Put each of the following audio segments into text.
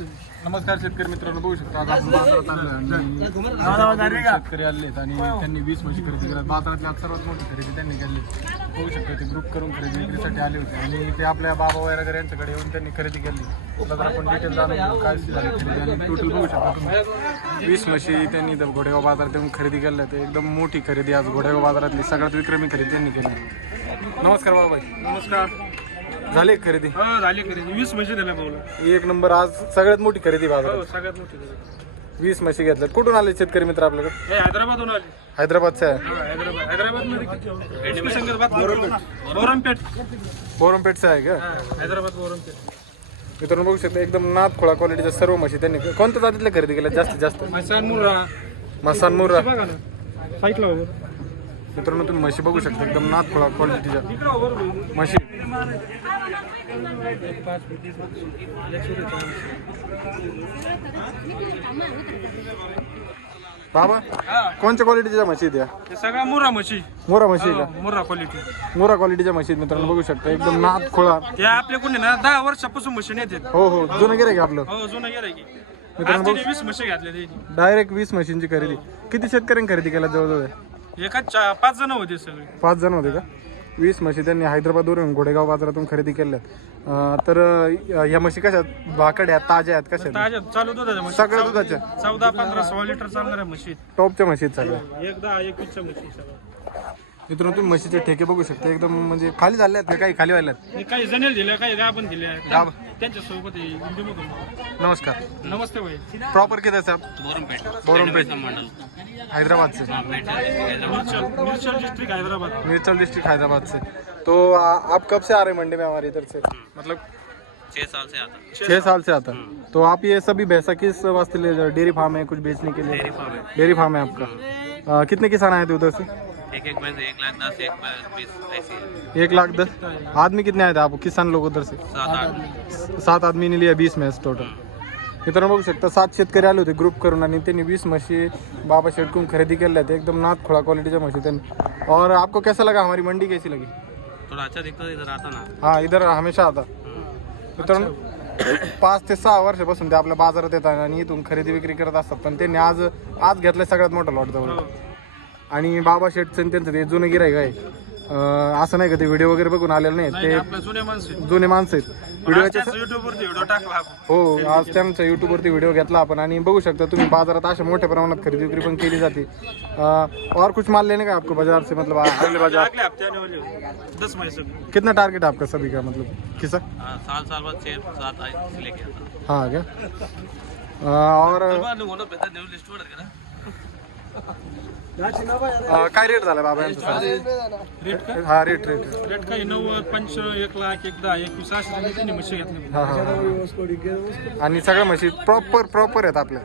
नमस्कार शेतकरी मित्रांनो बघू शकता आज आपण बाजारात आणि शेतकरी आले आहेत आणि त्यांनी वीस म्हशी खरेदी केल्या बाजारातली आज सर्वात मोठी खरेदी त्यांनी केली. बघू शकता ते ग्रुप करून खरेदी विक्रीसाठी आले होते. आणि ते आपल्या बाबा वगैरे यांच्याकडे येऊन त्यांनी खरेदी केली. तर आपण डिटेल जाणून घेऊ काय झाली खरेदी. आणि टोटल बघू शकता तुम्ही. वीस म्हशी त्यांनी घोडेगाव बाजारात येऊन खरेदी केल्या. ते एकदम मोठी खरेदी आज घोडेगाव बाजारातली सगळ्यात विक्रमी खरेदी त्यांनी केली. नमस्कार बाबा नमस्कार. झाली का खरेदी? हो झाली खरेदी. वीस म्हशी दिल्या भाऊला. एक नंबर आज सगळ्यात मोठी खरेदी बाजारात. हो सगळ्यात मोठी खरेदी. वीस म्हशी घेतल्यात. कुठून आले शेतकरी मित्र आपल्याकडे? हे हैदराबादहून आली. हैदराबादचे आहे. हो, हैदराबाद. हैदराबादमध्ये आहे का? हा, हैदराबाद मित्रांनो बघू शकता एकदम नाथ खोळा क्वालिटीच्या सर्व म्हशी त्यांनी कोणत्या जातीतल्या खरेदी केल्या? जास्तीत जास्त. मैसान मुर्रा. मसान मुर्रा. बघा ना. साईटला उभं. मित्रांनो तुम्ही म्हशी बघू शकता एकदम नाथ खोळा क्वालिटीच्या. म्हशी. बाबा कोणत्या क्वालिटीच्या म्हशी आहेत या? हे सगळा मुर्रा म्हशी. मोरा म्हशी हो, मुर्रा क्वालिटी का मोरा क्वालिटीच्या म्हशी मित्रांनो बघू शकता एकदम नाथ खोळा ते आपल्या कोणी ना दहा वर्षापासून म्हशी नेतात. हो हो जुनं गिरे का आपलं. हो जुनं गेलं की मित्रांनो वीस म्हशी घातल्या डायरेक्ट वीस म्हशींची खरेदी. किती शेतकऱ्यांनी खरेदी केल्या जवळजवळ? चा- पाच जण होते सगळे. पाच जण होते का? वीस म्हशी. त्यांनी हैदराबादवरून घोडेगाव बाजारातून खरेदी केल्यात. अं, तर अं, या म्हशी कशा आहेत? भाकड आहेत ताज्या आहेत कशा आहेत? ताज्या चालू दुधाच्या म्हशी. सगळ्या दुधाच्या? चौदा पंधरा सोळा लिटर चालणाऱ्या म्हशी टॉपच्या म्हशी आहेत सगळ्या. एक दहा म्हशी सगळ्या. मित्रांनो तुम्ही म्हशीचे ठेके बघू शकता. एकदम म्हणजे खाली झाले आहेत का? काही खाली व्हायला आहेत? हे काही जनेल दिल्या काही गाभण दिल्या गाभ- नमस्कार. नमस्ते भाई. प्रॉपर किधर से आप बोरमपेट बोरमपेट मंडल. हैदराबाद से मिरचल मिरचल डिस्ट्रिक्ट हैदराबाद. मिर्चल डिस्ट्रिक्ट हैदराबाद से तो आ, आप कब से आ रहे हैं मंडी में हमारे इधर से? मतलब छह साल से आता. छह साल. से आता तो आप ये सभी भैंसा किस वास्ते ले जा रहे हो? डेयरी फार्म है कुछ बेचने के लिए? डेयरी फार्म है. है आपका। अ, कितने किसान आए थे उधर से? एक एक भैंस एक लाख दस एक भैंस बीस ऐसी है एक लाख दस? आदमी कितने आए थे आप? किसान लोग उधर से? सात आठ. सात आदमीने लिया बीस म्हैस टोटल मित्रांनो बघू शकता सात शेतकरी आले होते ग्रुप करून आणि त्यांनी वीस म्हशी बाबा शेटकून खरेदी केल्या आहेत एकदम नाथ खोळा क्वालिटीच्या म्हशी त्यांनी. और आपको कैसा लगा? हमारी मंडी कैसी लगी? थोड़ा अच्छा दिखता है इधर आता ना. हा इधर हमेशा आता. मित्रांनो पाच ते सहा वर्षापासून ते आपल्या बाजारात येतात आणि इथून खरेदी विक्री करत असतात. पण त्यांनी आज आज घेतलंय सगळ्यात मोठा लॉट जवळ. आणि बाबा आणि त्यांचं ते जुनं गिराईक आहे. असं नाही का ते व्हिडिओ वगैरे बघून आलेले नाही ते माणसं जुने माणसं आहेत. व्हिडिओच्या व्हिडिओ टाकला आपण. हो आज त्यांचा युट्यूबवरती व्हिडिओ घेतला आपण आणि बघू शकता तुम्ही बाजारात अशा मोठ्या प्रमाणात खरेदी विक्री पण केली जाते. अं, और कुछ माल लेने का आपको बाजार से मतलब अगले बाजार. अगले हफ्ते आने वाले हो. दस मई से कितना टारगेट आपका सभी का मतलब किसा हाँ, साल साल बाद छह सात लेके आता हाँ क्या? अं, और न्यूज लिस्ट वर करा अं, काय रेट झाला बाबा यांचा? रेट का? हा रेट रेट रेट काही नव्वद पंच एक लाख एक दहा एकवीस असे त्यांनी म्हशी हा हा हा. आणि सगळ्या म्हशी प्रॉपर प्रॉपर आहेत आपल्या.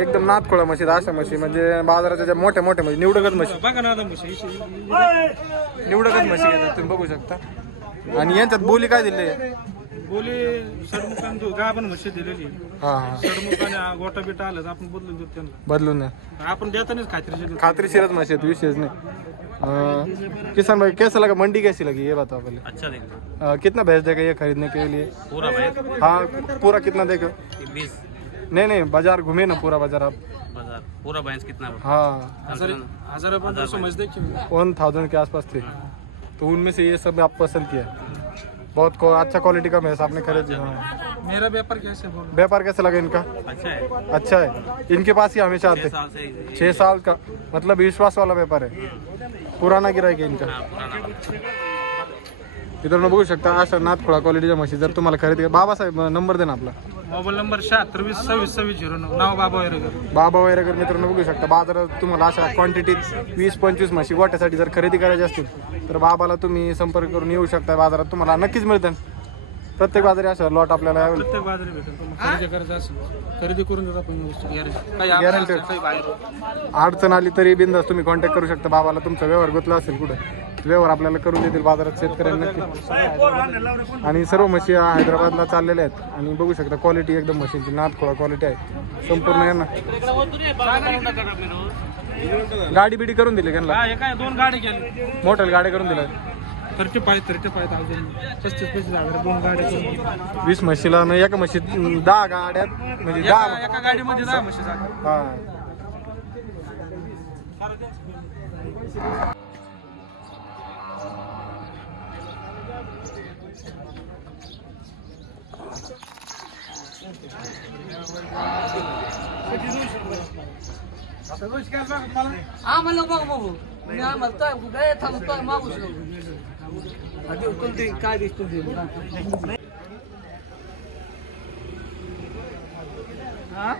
एकदम नाथखोळा म्हशी आहेत, अशा म्हशी म्हणजे बाजाराच्या ज्या मोठ्या मोठ्या म्हशी निवडकच म्हशी. बघा ना आता म्हशी निवडकच म्हशी घेतात तुम्ही बघू शकता. आणि यांच्यात बोली काय दिली? बोली सडमुखान जो गाभण म्हशी दिलेली हा हा. सडमुखाने गोटा बिटा आलं तर आपण बदलून देतो त्यांना. बदलून द्या आपण देतानाच खात्रीचे देतो. खात्रीशीरच म्हशी विशेष नहीं. अं, किसान भाई कैसा लगा मंडी कैसी लगी? ये बताओ पहले अच्छा दिखता अं, कितना भैंस देगा ये खरीदने के लिए? पूरा भैंस? हाँ पूरा कितना देगा? बीस? नहीं नहीं बाज़ार घूमे ना पूरा बाज़ार आप. बाज़ार? पूरा भैंस कितना बड़ा? हाँ. हज़ार म्हशी वन थाउज़ेंड के आसपास थे। तो उनमें से ये सब आप पसंद किया? बहुत को, अच्छा क्वालिटी का भैंस आपने खरीदी हाँ। मेरा व्यापार कैसे बोल व्यापार कैसे लगा इनका? अच्छा है। अच्छा है। इनके पास ही हमेशा आते। छः छह साल का मतलब विश्वास वाला व्यापार है। पुराना गिराएगा इनका। हाँ। मित्रांनो बघू शकता अशा नाथखोळा क्वालिटीच्या म्हशी जर तुम्हाला खरेदी बाबासाहेब नंबर दे ना आपला. मोबाईल नंबर शहात्तर वीस सव्वीस सव्वीस झिरो नऊ. नाव बाबा वैरगर. बाबा वैरागर मित्रांनो बघू शकता बाजारात तुम्हाला अशा क्वांटिटीत वीस पंचवीस म्हशी गोट्यासाठी जर खरेदी करायची असतील तर बाबाला तुम्ही संपर्क करून येऊ शकता. बाजारात तुम्हाला नक्कीच मिळतं प्रत्येक बाजारी अशा लॉट आपल्याला प्रत्येक बाजारी भेटेल. तुम्हाला खरेदी करायचं असेल खरेदी करून देतो आपण व्यवस्थित. गॅरेंटी अडचण आली तरी बिंदास तुम्ही कॉन्टॅक्ट करू शकता. बाबाला तुमचा व्यवहार गुतला असेल कुठे. व्यवहार आपल्याला करून देतील बाजारात शेतकऱ्यांना नक्की आणि सर्व म्हशी हैदराबादला चाललेल्या आहेत. आणि बघू शकता क्वालिटी एकदम म्हशींची नाथखोळा क्वालिटी आहे. संपूर्ण यांना. गाडी बिडी करून दिली त्यांना. हा हे दोन गाडी मोठ्या गाड्या करून दिल्या. थर्टी पाय थर्टी पाय अजून. पस्तीस पस्तीस हजार दोन गाड्या करून. वीस म्हशीला म्हणजे एका म्हशीत अं, दहा गाड्यात म्हणजे दहा एका गाडीमध्ये दहा म्हशी हा. आम्हाला बघ बघू मी आम्हाला काय कुठे थांबतोय मागू शकतो आधी कोणते काय दिसतो ते हा